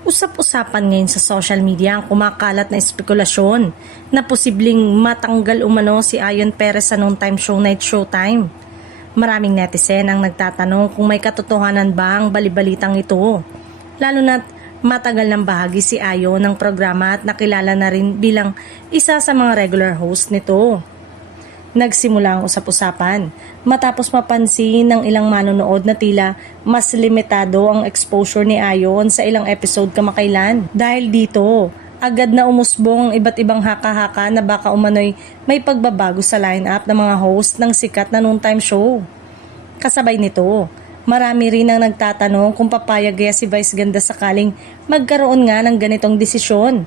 Usap-usapan ngayon sa social media ang kumakalat na espekulasyon na posibleng matanggal umano si Ayon Perez sa noontime show Night Showtime. Maraming netizen ang nagtatanong kung may katotohanan ba ang balibalitang ito. Lalo na't matagal ng bahagi si Ayon ng programa at nakilala na rin bilang isa sa mga regular host nito. Nagsimula ang usap-usapan matapos mapansin ng ilang manonood na tila mas limitado ang exposure ni Ayon sa ilang episode kamakailan. Dahil dito, agad na umusbong ang iba't ibang haka-haka na baka umano'y may pagbabago sa lineup ng mga host ng sikat na noontime show. Kasabay nito, marami rin ang nagtatanong kung papayag kaya si Vice Ganda sakaling magkaroon nga ng ganitong desisyon.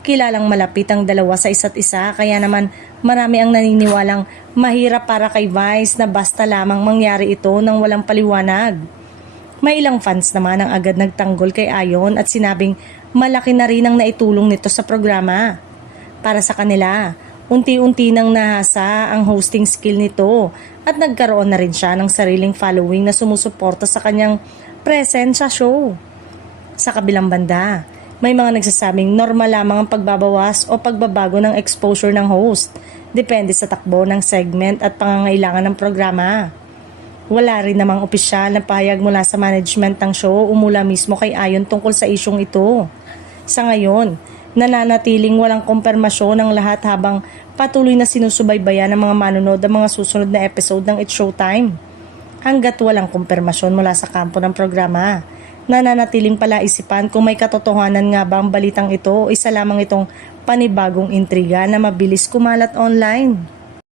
Kilalang malapit ang dalawa sa isa't isa kaya naman marami ang naniniwalang mahirap para kay Vice na basta lamang mangyari ito nang walang paliwanag. May ilang fans naman ang agad nagtanggol kay Ayon at sinabing malaki na rin ang naitulong nito sa programa. Para sa kanila, unti-unti nang nahasa ang hosting skill nito at nagkaroon na rin siya ng sariling following na sumusuporta sa kanyang presence sa show. Sa kabilang banda, may mga nagsasabing normal lamang ang pagbabawas o pagbabago ng exposure ng host. Depende sa takbo ng segment at pangangailangan ng programa. Wala rin namang opisyal na pahayag mula sa management ng show o mula mismo kay Ayon tungkol sa isyong ito. Sa ngayon, nananatiling walang kumpirmasyon ng lahat habang patuloy na sinusubaybayan ng mga manonood ang mga susunod na episode ng It's Showtime. Hanggat walang kumpirmasyon mula sa kampo ng programa, nananatiling palaisipan kung may katotohanan nga ba ang balitang ito o isa lamang itong panibagong intriga na mabilis kumalat online.